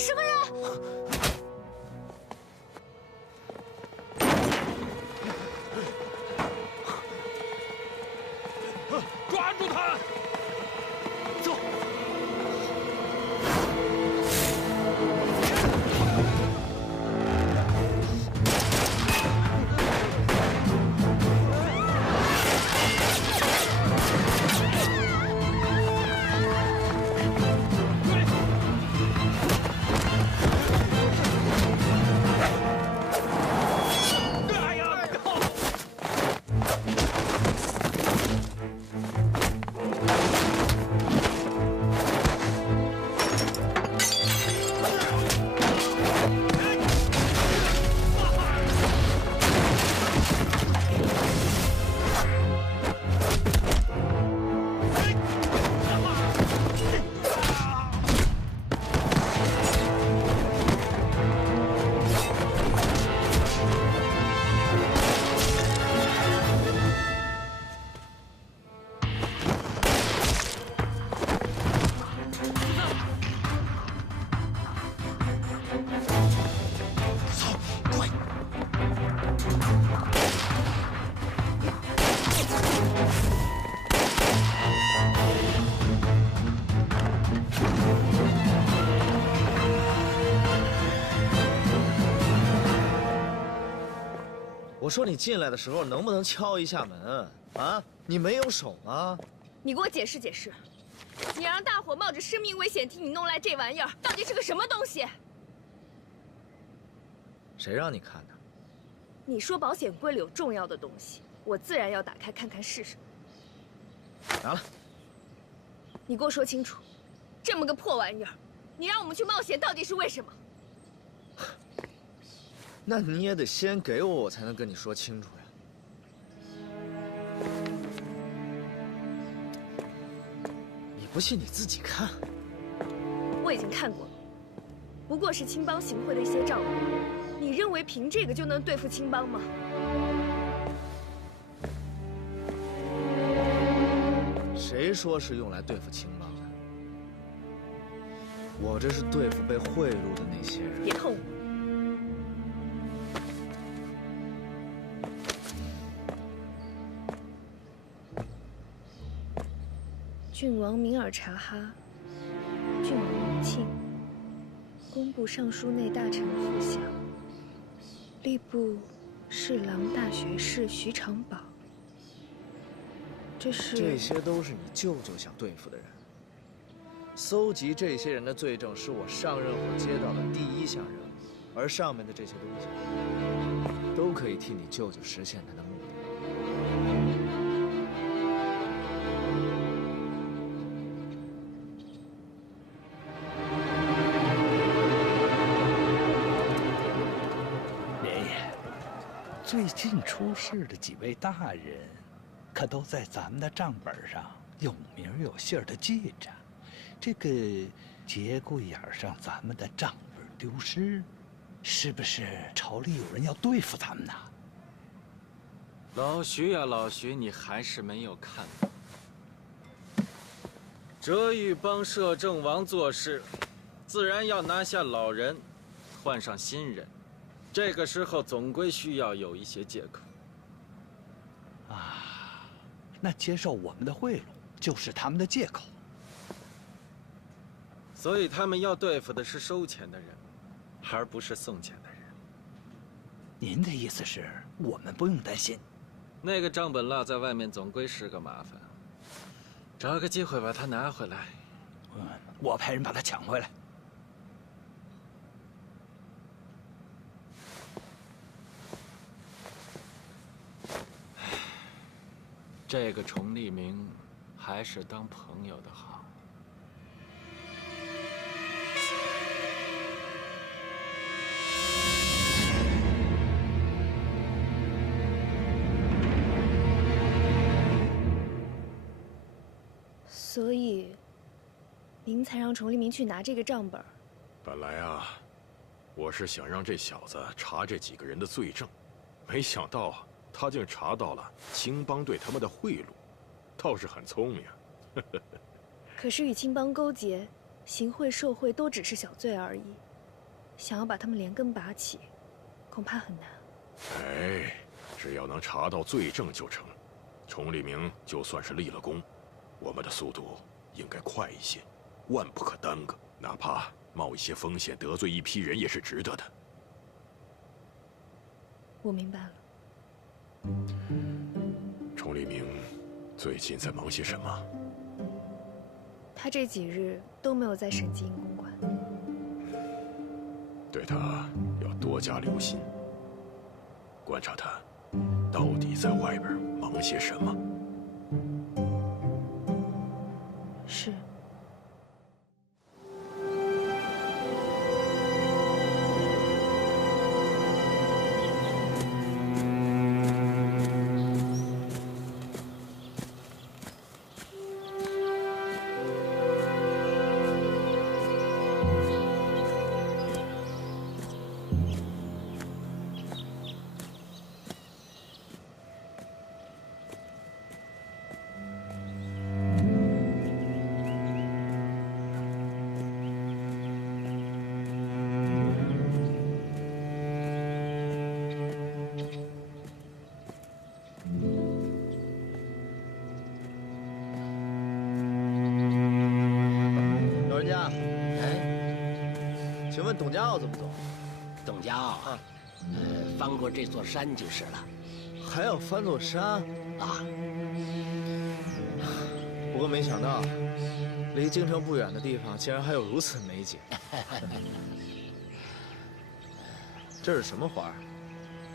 什么人？抓住他！走。 我说你进来的时候能不能敲一下门啊？你没有手吗？你给我解释解释，你让大伙冒着生命危险替你弄来这玩意儿，到底是个什么东西？谁让你看的？你说保险柜里有重要的东西，我自然要打开看看是什么。拿了。你给我说清楚，这么个破玩意儿，你让我们去冒险，到底是为什么？ 那你也得先给我，我才能跟你说清楚呀。你不信你自己看。我已经看过了，不过是青帮行贿的一些账目。你认为凭这个就能对付青帮吗？谁说是用来对付青帮的？我这是对付被贿赂的那些人。别碰我！ 郡王明尔察哈，郡王母亲，工部尚书内大臣傅祥，吏部侍郎大学士徐长宝。这些都是你舅舅想对付的人。搜集这些人的罪证是我上任后接到的第一项任务，而上面的这些东西，都可以替你舅舅实现他的目的。 最近出事的几位大人，可都在咱们的账本上有名有姓的记着。这个节骨眼上咱们的账本丢失，是不是朝里有人要对付咱们呢？老徐呀，老徐，你还是没有看懂。这欲帮摄政王做事，自然要拿下老人，换上新人。 这个时候总归需要有一些借口。啊，那接受我们的贿赂就是他们的借口。所以他们要对付的是收钱的人，而不是送钱的人。您的意思是我们不用担心？那个账本落在外面总归是个麻烦，找个机会把它拿回来。我派人把它抢回来。 这个崇利明，还是当朋友的好。所以，您才让崇利明去拿这个账本。本来啊，我是想让这小子查这几个人的罪证，没想到。 他竟查到了青帮对他们的贿赂，倒是很聪明。可是与青帮勾结、行贿受贿都只是小罪而已，想要把他们连根拔起，恐怕很难。哎，只要能查到罪证就成。崇利明就算是立了功，我们的速度应该快一些，万不可耽搁。哪怕冒一些风险得罪一批人，也是值得的。我明白了。崇利明最近在忙些什么？他这几日都没有在审计营公馆。对他要多加留心，观察他到底在外边忙些什么。是。董家坳怎么走？董家坳啊，翻过这座山就是了。还要翻座山啊？不过没想到，离京城不远的地方竟然还有如此美景。这是什么花？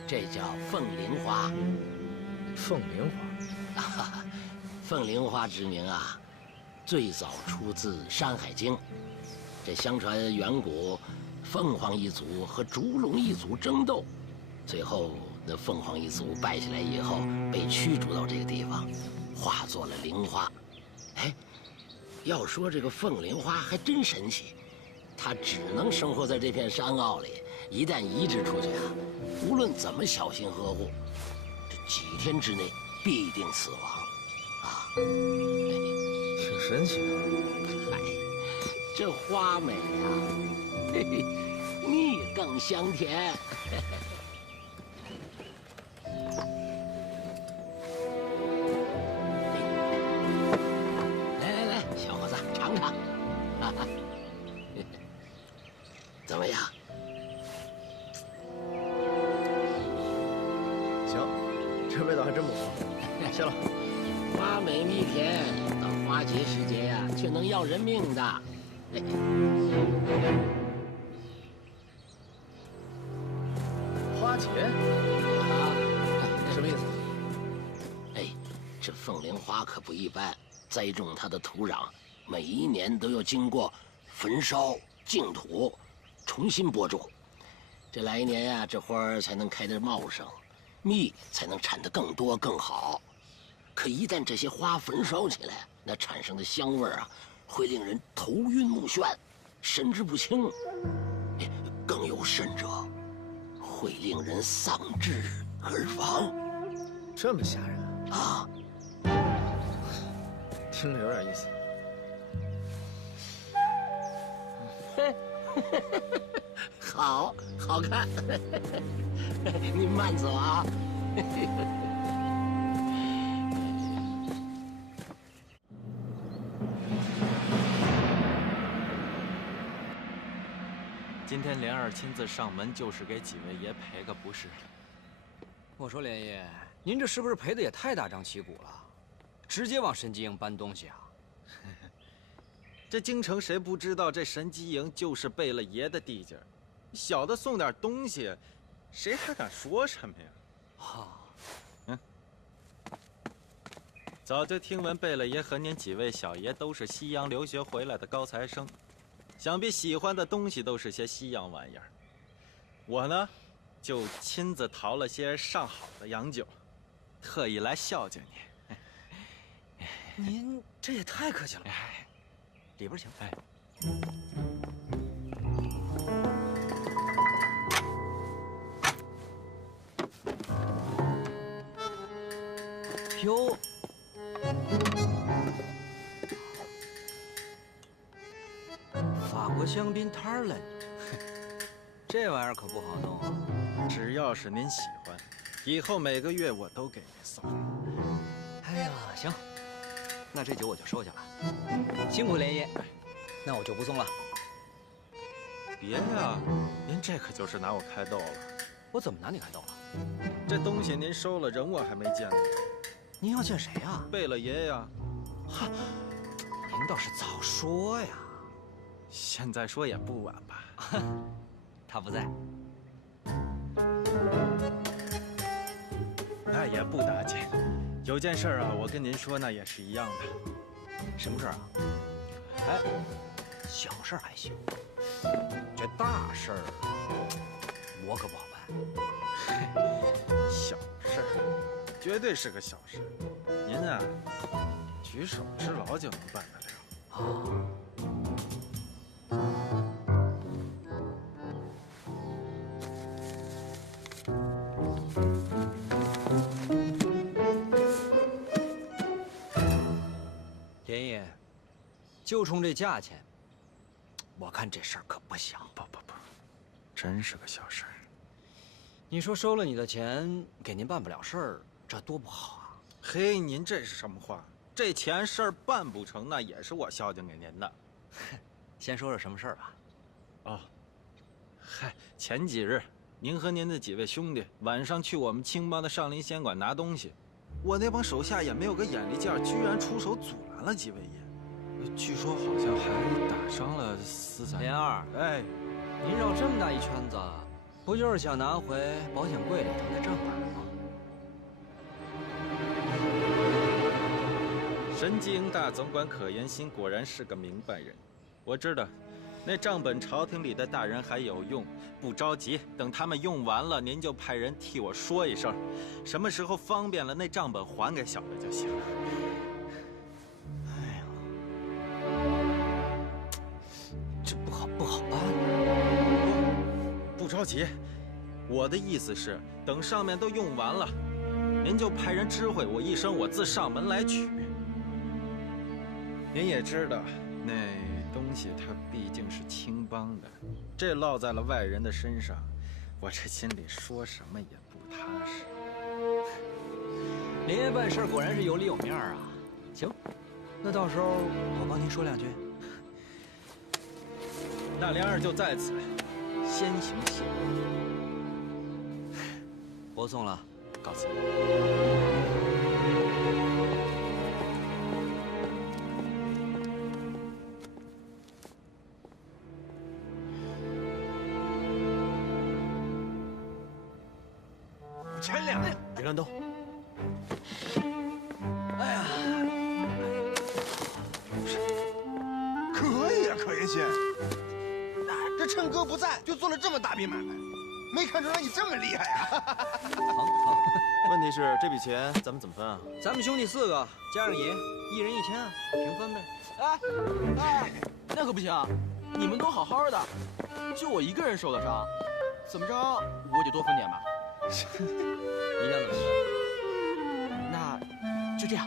这叫凤铃花。凤铃花。凤铃花之名啊，最早出自《山海经》。这相传远古。凤凰一族和烛龙一族争斗，最后那凤凰一族败下来以后，被驱逐到这个地方，化作了铃花。哎，要说这个凤铃花还真神奇，它只能生活在这片山坳里，一旦移植出去啊，无论怎么小心呵护，这几天之内必定死亡。啊，挺神奇的。嗨，这花美啊！嘿嘿，蜜更香甜。来，小伙子尝尝，怎么样？行，这味道还真不错。谢了。花美蜜甜，到花节时节呀，却能要人命的。花节啊，什么意思？哎，这凤铃花可不一般，栽种它的土壤，每一年都要经过焚烧、净土，重新播种。这来年呀，这花儿才能开得茂盛，蜜才能产得更多更好。可一旦这些花焚烧起来，那产生的香味儿啊，会令人头晕目眩，神志不清。更有甚者，会令人丧志而亡。这么吓人啊！听着有点意思。好看。您慢走啊。今天莲儿亲自上门，就是给几位爷赔个不是。我说莲爷，您这是不是赔的也太大张旗鼓了？直接往神机营搬东西啊？这京城谁不知道这神机营就是贝勒爷的地界儿？小的送点东西，谁还敢说什么呀？早就听闻贝勒爷和您几位小爷都是西洋留学回来的高材生，想必喜欢的东西都是些西洋玩意儿。我呢，就亲自淘了些上好的洋酒，特意来孝敬你。您这也太客气了吧！里边请。哟，法国香槟 Tarlen，这玩意儿可不好弄啊。只要是您喜欢，以后每个月我都给您送。哎呀，行，那这酒我就收下了。辛苦连爷，那我就不送了。别呀，您这可就是拿我开逗了。我怎么拿你开逗了？这东西您收了，人我还没见呢。您要见谁呀？贝勒爷呀。哈，您倒是早说呀。现在说也不晚吧？他不在。那也不打紧，有件事啊，我跟您说，那也是一样的。什么事儿啊？哎，小事儿还行，这大事儿我可不好办。小事儿，绝对是个小事。您啊，举手之劳就能办得了。啊。连爷，就冲这价钱，我看这事儿可不小。不，真是个小事儿。你说收了你的钱，给您办不了事儿，这多不好啊！嘿，您这是什么话？这钱事儿办不成，那也是我孝敬给您的。先说说什么事儿吧。哦，嗨，前几日您和您的几位兄弟晚上去我们青帮的上林仙馆拿东西，我那帮手下也没有个眼力劲儿，居然出手阻拦了几位爷。据说好像还打伤了4、3。连二，哎，您绕这么大一圈子，不就是想拿回保险柜里头的账本吗？神机大总管可言心果然是个明白人。我知道，那账本朝廷里的大人还有用，不着急，等他们用完了，您就派人替我说一声，什么时候方便了，那账本还给小的就行了。哎呀，这不好办啊！不着急，我的意思是，等上面都用完了，您就派人知会我一声，我自上门来取。您也知道，那东西它毕竟是青帮的，这落在了外人的身上，我这心里说什么也不踏实。连爷办事果然是有理有面啊！行，那到时候我帮您说2句。那连二就在此先行谢礼，不送了，告辞。前两，别乱动。哎呀，可以啊，可言心。这趁哥不在，就做了这么大笔买卖，没看出来你这么厉害啊！好，问题是这笔钱咱们怎么分啊？咱们兄弟4个加上爷，1人1000啊，平分呗。哎，那可不行，你们都好好的，就我一个人受的伤，怎么着我得多分点吧？你想怎么分？那就这样。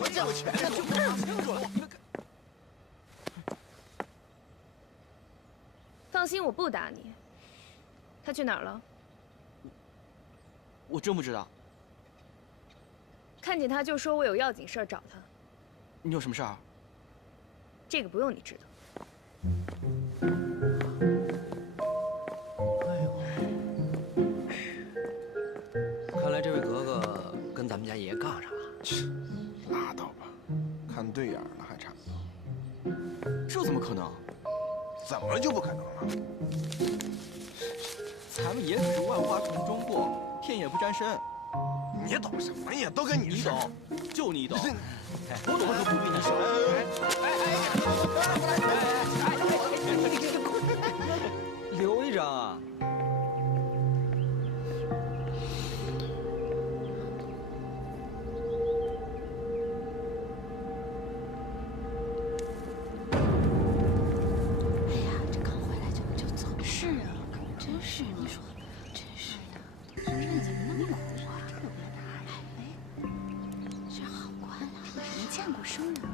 我这有钱，就这样清楚了。你们放心，我不打你。他去哪儿了？我真不知道。看见他就说我有要紧事儿找他。你有什么事儿？这个不用你知道。看来这位格格跟咱们家爷杠上了。拉倒吧，看对眼了还差不多。这怎么可能？怎么就不可能了？咱们爷可是万花丛中过，片也不沾身。你懂什么呀？都跟你你似的懂，就你懂。这我懂可不比你少。留一张啊！哎呀，这刚回来就走。是啊，真是你说，真是的，这日子那么苦啊！哎，这好官啊，没见过生人啊！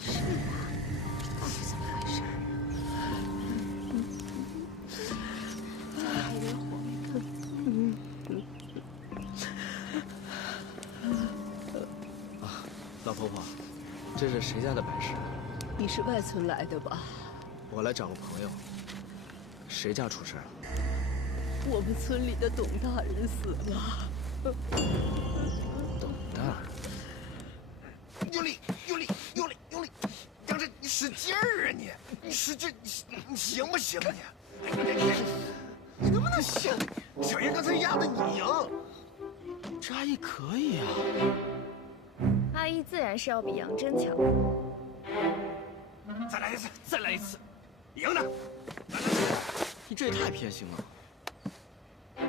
是啊，这是怎么回事？婆，这是谁家的白事？你是外村来的吧？我来找个朋友。谁家出事了？我们村里的董大人死了。董大人。用力，用力，用力，用力！杨震，你使劲儿啊你！你使劲，你行不行啊你？你能不能行？小爷刚才压的你赢。这阿姨可以啊。阿姨自然是要比杨真强。再来一次，再来一次，赢的。你这也太偏心了。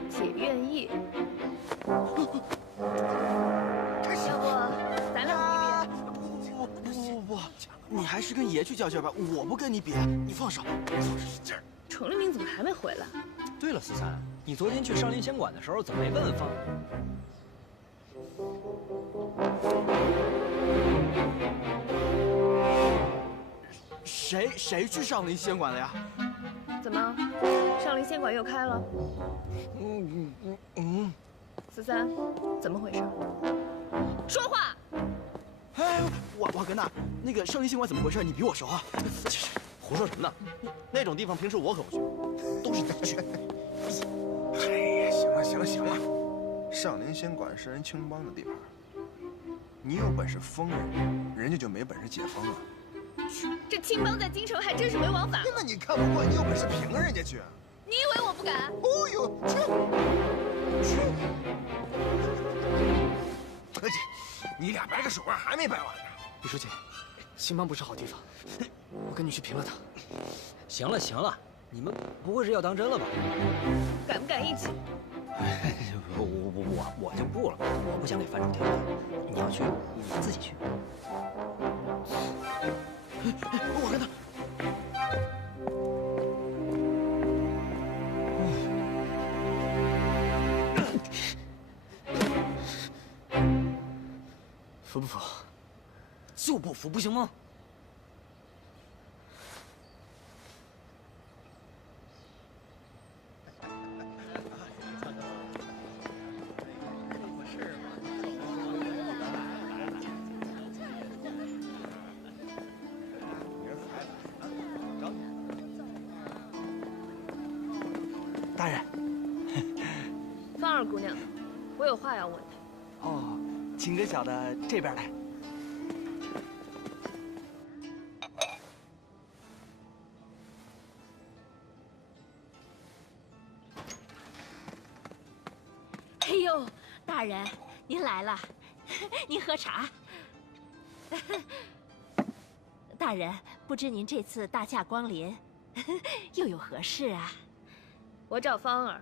姐愿意。要不咱俩不，你还是跟爷去较劲吧，我不跟你比，你放手。崇立明怎么还没回来？对了，43，你昨天去上林仙馆的时候，怎么没问问方？谁去上林仙馆了呀？怎么，上林仙馆又开了？43，怎么回事？说话！哎，瓦格纳，那个上林仙馆怎么回事？你比我熟啊。胡说什么呢？那种地方平时我可不去，都是你去。哎呀，行了行了行了，上林仙馆是人青帮的地盘，你有本事封人家，人家就没本事解封啊。这青帮在京城还真是没王法。那你看不惯，你有本事评人家去。你以为我不敢？哦呦，去！而且，你俩掰个手腕还没掰完呢。李书记，青帮不是好地方，我跟你去平了他。行了行了，你们不会是要当真了吧？敢不敢一起？我就不了，我不想给范主添麻烦。你要去，你自己去。我跟他。服不服？就不服不行吗？大人，芳儿姑娘，我有话要问你。哦，请跟小的这边来。哎呦，大人，您来了，您喝茶。大人，不知您这次大驾光临，又有何事啊？我找芳儿。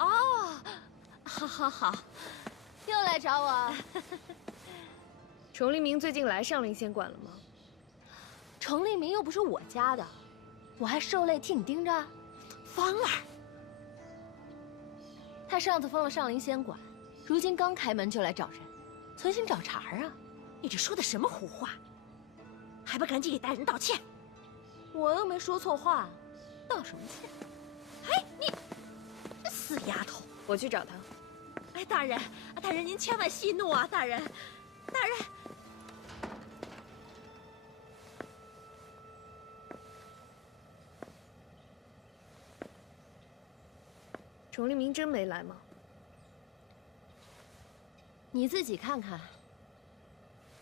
哦，好，又来找我。崇立明最近来上林仙馆了吗？崇立明又不是我家的，我还受累替你盯着。芳儿，他上次封了上林仙馆，如今刚开门就来找人，存心找茬啊！你这说的什么胡话？还不赶紧给大人道歉！我又没说错话，道什么歉？哎，你这死丫头！我去找他。哎，大人，您千万息怒啊！大人。崇立明真没来吗？你自己看看，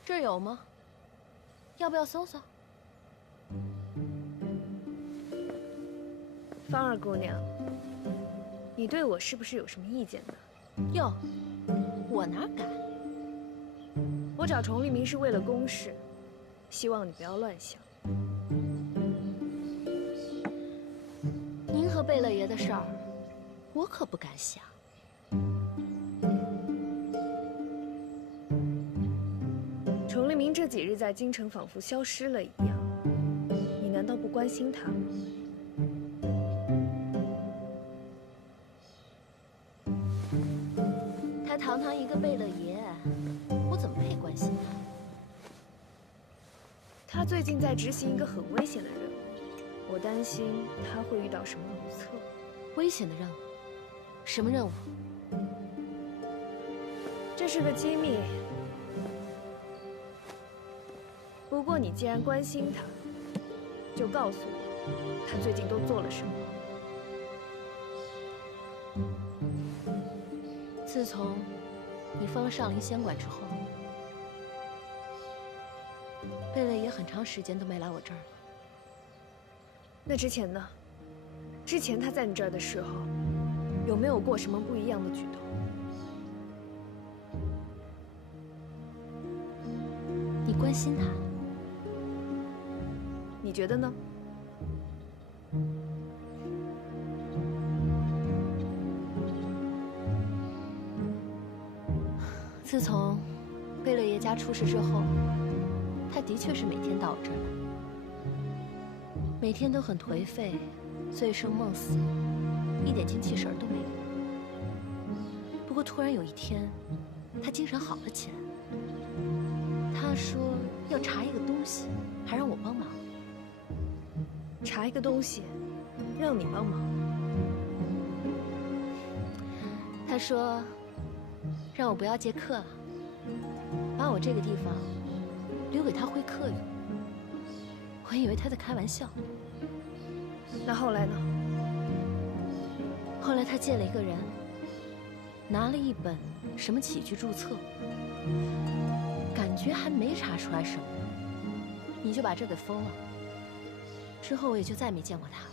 这儿有吗？要不要搜搜？芳儿姑娘，你对我是不是有什么意见呢？哟，我哪敢？我找崇立明是为了公事，希望你不要乱想。您和贝勒爷的事儿，我可不敢想。崇立明这几日在京城仿佛消失了一样，你难道不关心他吗？他堂堂一个贝勒爷，我怎么配关心他？他最近在执行一个很危险的任务，我担心他会遇到什么不测。危险的任务？什么任务？这是个机密。不过你既然关心他，就告诉我，他最近都做了什么。自从你封了上林仙馆之后，贝勒爷很长时间都没来我这儿了。那之前呢？之前他在你这儿的时候，有没有过什么不一样的举动？你关心他，你觉得呢？自从贝勒爷家出事之后，他的确是每天到我这儿来，每天都很颓废，醉生梦死，一点精气神都没有。不过突然有一天，他精神好了起来。他说要查一个东西，还让我帮忙。查一个东西，让你帮忙。他说让我不要接客了，把我这个地方留给他会客用。我以为他在开玩笑。那后来呢？后来他见了一个人，拿了一本什么起居注册，感觉还没查出来什么，你就把这给封了。之后我也就再没见过他了。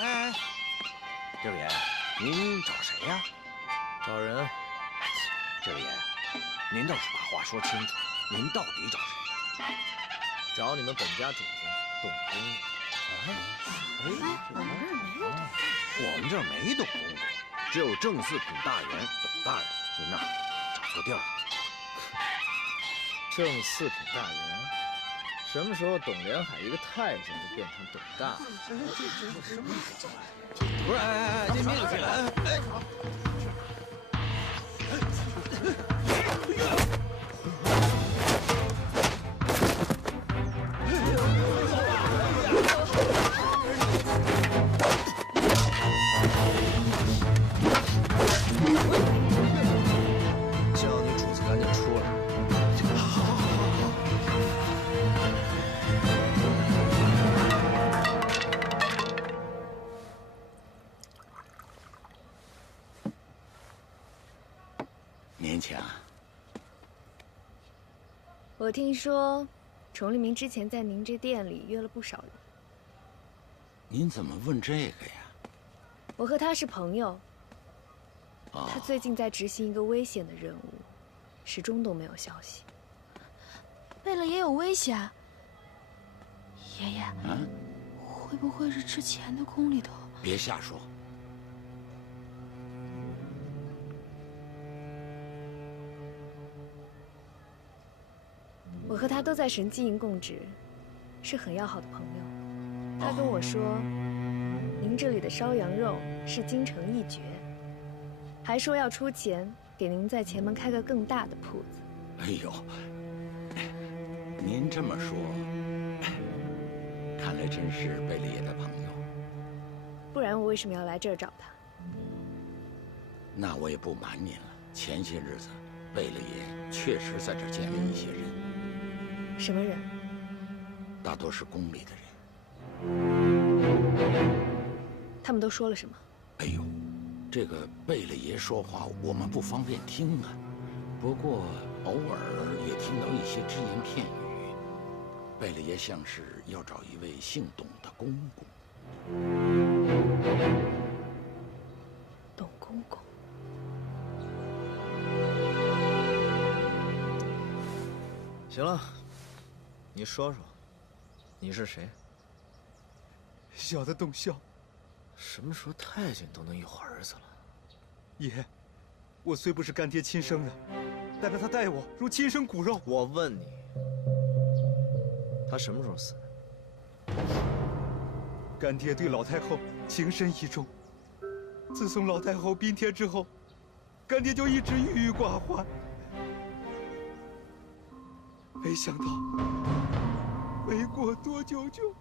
哎，这位爷，您找谁呀？找人。这位爷，您倒是把话说清楚，您到底找谁？找你们本家主子董公公。我们这儿没董公公，只有正四品大员董大人。您呐，找错地儿了。正四品大员。什么时候董连海一个太监就变成董大？不是，您冷静点。叫你主子赶紧出来。年前我听说，崇利明之前在您这店里约了不少人。您怎么问这个呀？我和他是朋友。哦，他最近在执行一个危险的任务，始终都没有消息。贝勒也有危险。爷爷，嗯，会不会是之前的宫里头？别瞎说。我和他都在神机营供职，是很要好的朋友。他跟我说，您这里的烧羊肉是京城一绝，还说要出钱给您在前门开个更大的铺子。哎呦，您这么说，看来真是贝勒爷的朋友。不然我为什么要来这儿找他？那我也不瞒您了，前些日子，贝勒爷确实在这儿见了一些人。什么人？大多是宫里的人。他们都说了什么？哎呦，这个贝勒爷说话我们不方便听啊。不过偶尔也听到一些只言片语。贝勒爷像是要找一位姓董的公公。董公公。行了，你说说，你是谁？小的董孝。什么时候太监都能有儿子了？爷，我虽不是干爹亲生的，但是他待我如亲生骨肉。我问你，他什么时候死的？干爹对老太后情深意重，自从老太后宾天之后，干爹就一直郁郁寡欢。没想到，没过多久就。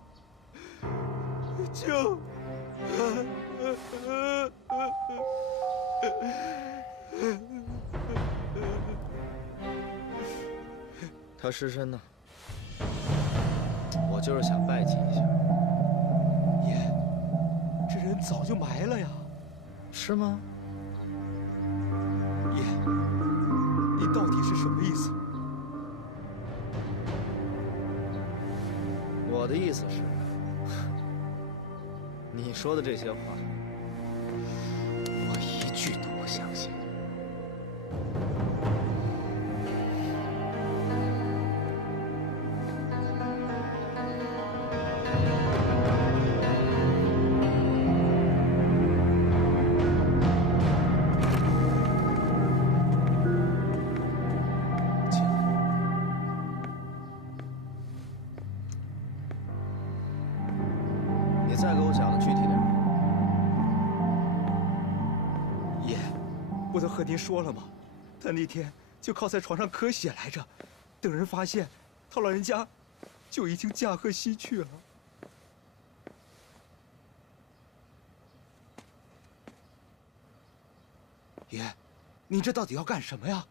他尸身呢？我就是想拜祭一下。爷，这人早就埋了呀。是吗？爷，你到底是什么意思？我的意思是，你说的这些话，我一句都不相信。再给我讲的具体点。爷，不都和您说了吗？他那天就靠在床上咳血来着，等人发现，他老人家就已经驾鹤西去了。爷，你这到底要干什么呀？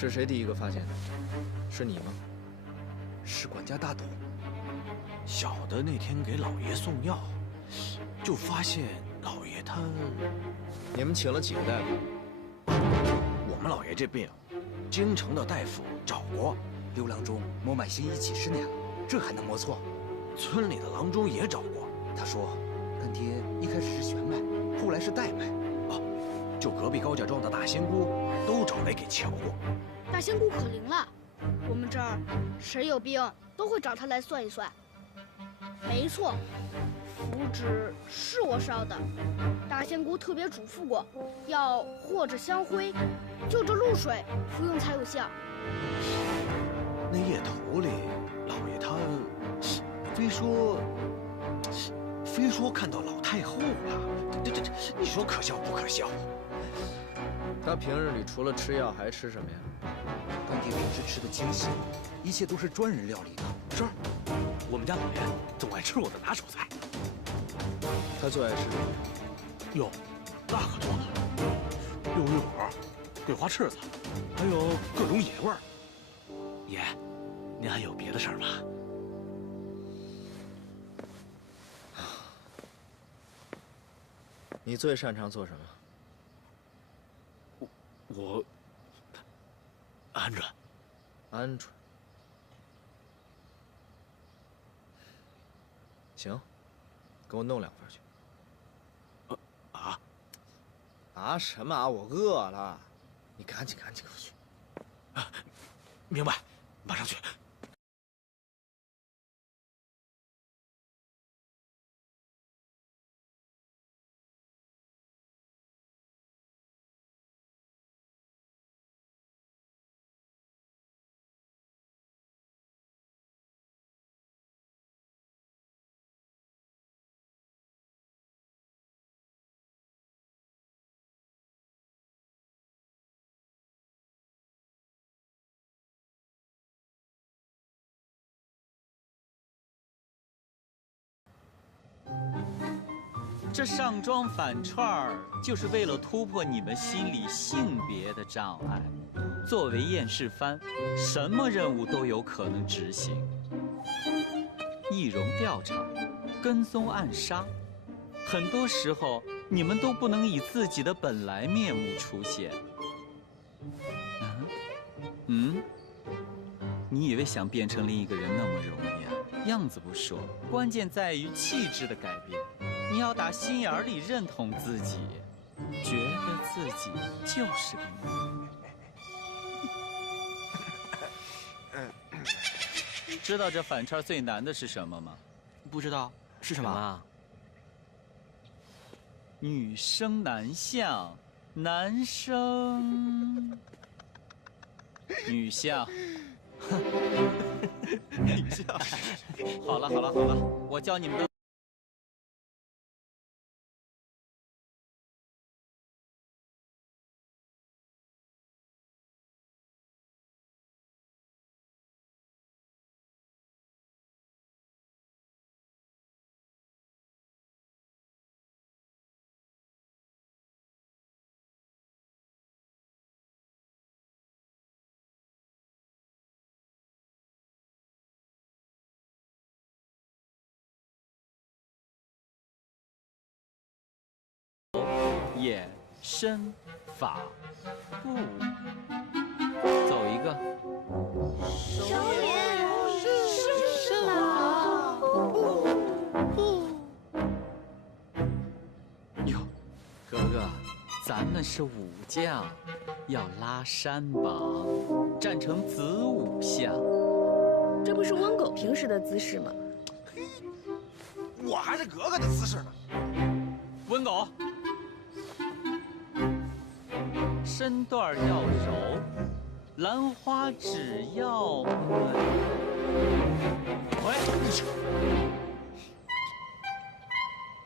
是谁第一个发现的？是你吗？是管家大董。小的那天给老爷送药，就发现老爷他……你们请了几个大夫？我们老爷这病，京城的大夫找过，刘郎中磨买行医几10年了，这还能磨错？村里的郎中也找过，他说，干爹一开始是玄脉，后来是带脉。就隔壁高家庄的大仙姑都找来给瞧过。大仙姑可灵了，我们这儿谁有病都会找她来算一算。没错，符纸是我烧的，大仙姑特别嘱咐过，要和着香灰，就着露水服用才有效。那夜头里，老爷他非说看到老太后了，这，你说可笑不可笑？他平日里除了吃药还吃什么呀？干爹平时吃的精细，一切都是专人料理的。是，我们家老爷总爱吃我的拿手菜。他最爱吃什么？哟，那可多了，六玉果、桂花翅子，还有各种野味儿。爷，您还有别的事儿吗？你最擅长做什么？我鹌鹑。鹌鹑。行，给我弄2份去。什么啊？我饿了，你赶紧给我去。明白，马上去。这上庄反串儿，就是为了突破你们心里性别的障碍。作为验尸番，什么任务都有可能执行：易容调查、跟踪暗杀。很多时候，你们都不能以自己的本来面目出现。你以为想变成另一个人那么容易啊？样子不说，关键在于气质的改变。你要打心眼里认同自己，觉得自己就是个女。知道这反串最难的是什么吗？不知道是什么？女生男相，男生女相。你笑。好了，我教你们的。眼、身、法、步，走一个。手眼身法步。哟，格格，咱们是武将，要拉山膀，站成子午相。这不是温狗平时的姿势吗？我还是格格的姿势呢。温狗。身段要柔，兰花指要稳。喂，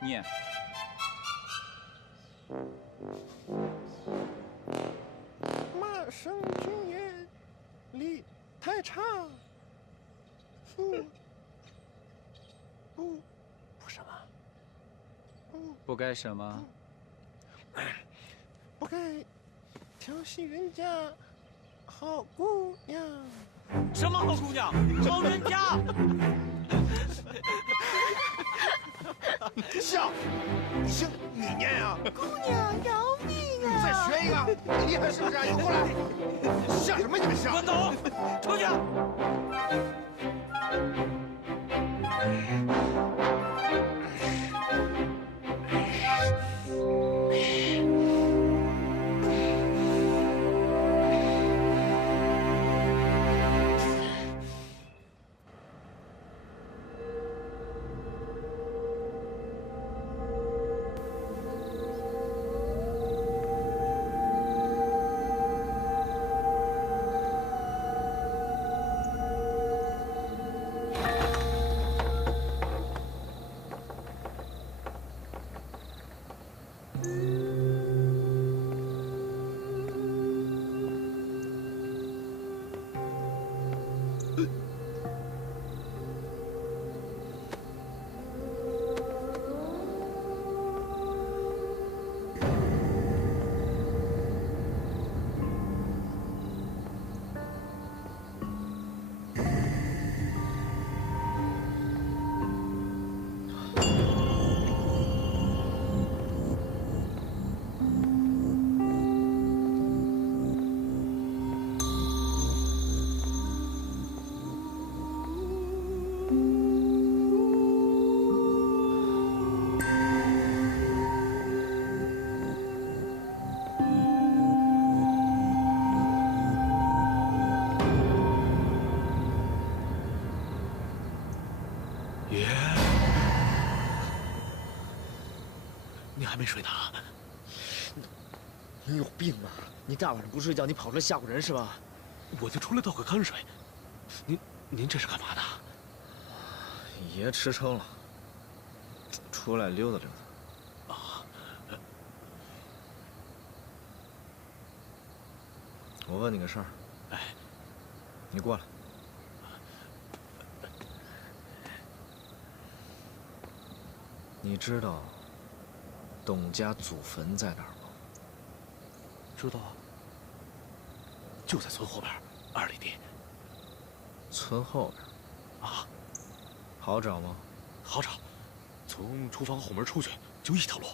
念。马生君也，礼太长。不什么？不该什么？不该调戏人家好姑娘。什么好姑娘？好人家。像，你姓你念呀？姑娘饶命啊！再学一个，你厉害是不是？你过来，像什么你们像？关总，出去。爷，你还没睡呢？你有病啊！你大晚上不睡觉，你跑出来吓唬人是吧？我就出来倒个泔水。您这是干嘛呢？爷吃撑了，出来溜达溜达。啊。我问你个事儿。哎。你过来。你知道董家祖坟在哪儿吗？知道啊，就在村后边2里地。村后边？啊，好找吗？好找，从厨房后门出去就一条路。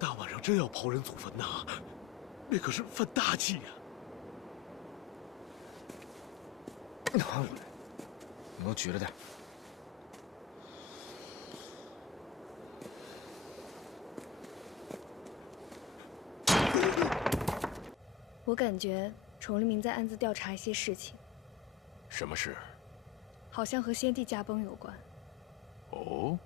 大晚上真要刨人祖坟呐，那可是犯大忌呀！拿过来，你给我举着点。我感觉崇利明在暗自调查一些事情，什么事？好像和先帝驾崩有关。哦。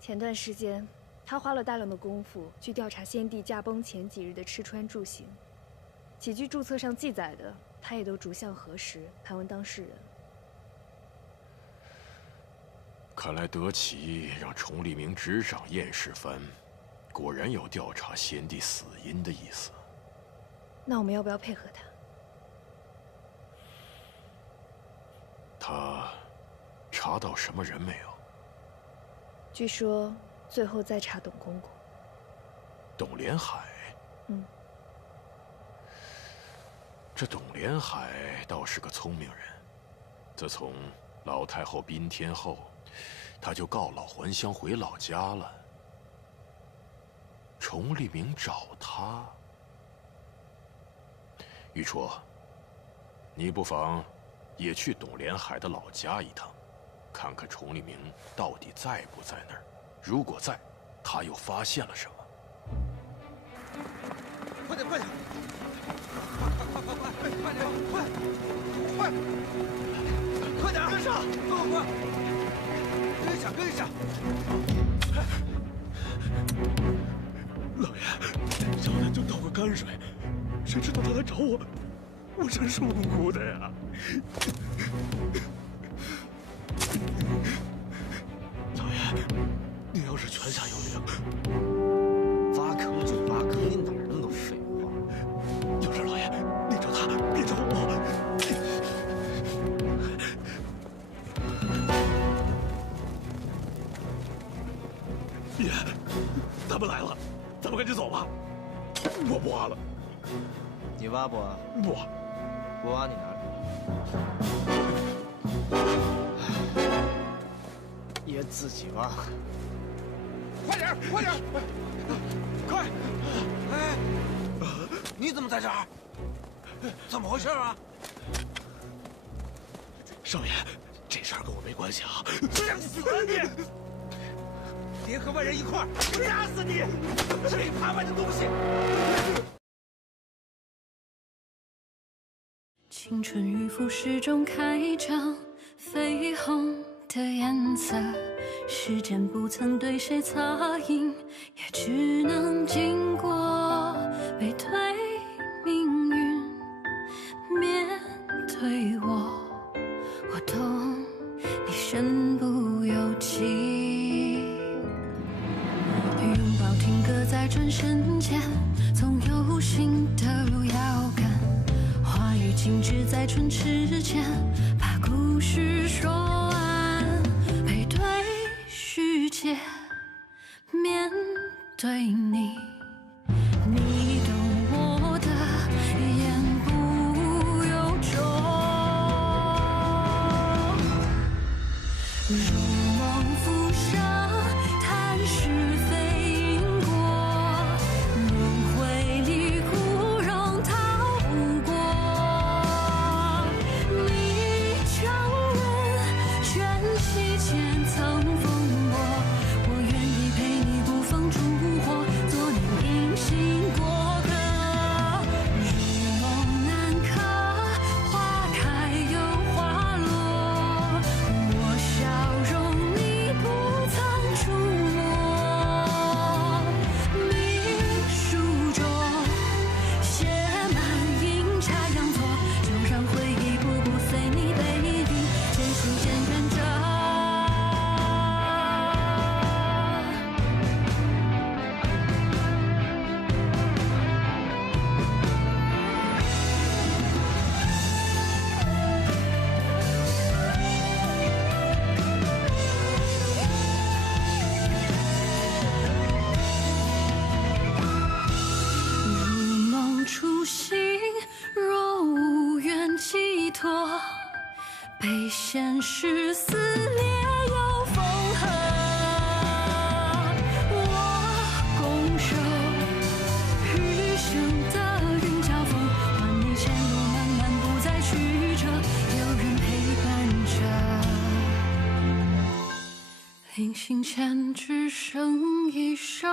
前段时间，他花了大量的功夫去调查先帝驾崩前几日的吃穿住行，几句注册上记载的，他也都逐项核实，盘问当事人。看来德奇让崇利明执掌验尸番，果然有调查先帝死因的意思。那我们要不要配合他？他查到什么人没有？据说最后再查董公公。董连海。嗯。这董连海倒是个聪明人。自从老太后宾天后，他就告老还乡回老家了。崇利明找他。玉绰，你不妨也去董连海的老家一趟，看看崇利明到底在不在那儿。如果在，他又发现了什么？快点，快点！快点，快点，跟上，快！跟上！老爷，小的就倒个泔水，谁知道他来找我，我真是无辜的呀！老爷，你要是泉下有灵，挖坑就挖坑，你哪儿那么多废话？就是老爷，你找他，别找我。爷，他们来了，咱们赶紧走吧。我不挖了。你挖不挖？不挖。不挖你拿着。爷自己挖。快点，快点，快！哎，你怎么在这儿？怎么回事啊？少爷，这事儿跟我没关系啊！想死啊你！联合外人一块儿，我打死你！谁爬外的东西！青春与腐蚀中开张，绯红的颜色，时间不曾对谁擦印，也只能经过背对命运，面对我，我懂你身不由己。拥抱停格在转身间，总有心的遥感，话语静止在唇齿间，把故事说完，背对世界，面对你，你懂我的言不由衷，如梦浮生，谈是非因果，轮回里枯荣逃不过，你承认全期间曾风波，我愿意陪你不放烛火，做你隐形过客，如梦难可，花开又花落，我笑容你不曾触摸，秘书中写满阴差阳错，就让回忆步步随你背影渐行渐远着。如梦初醒，若无缘寄托，被现实撕裂又缝合。我临行前只剩一首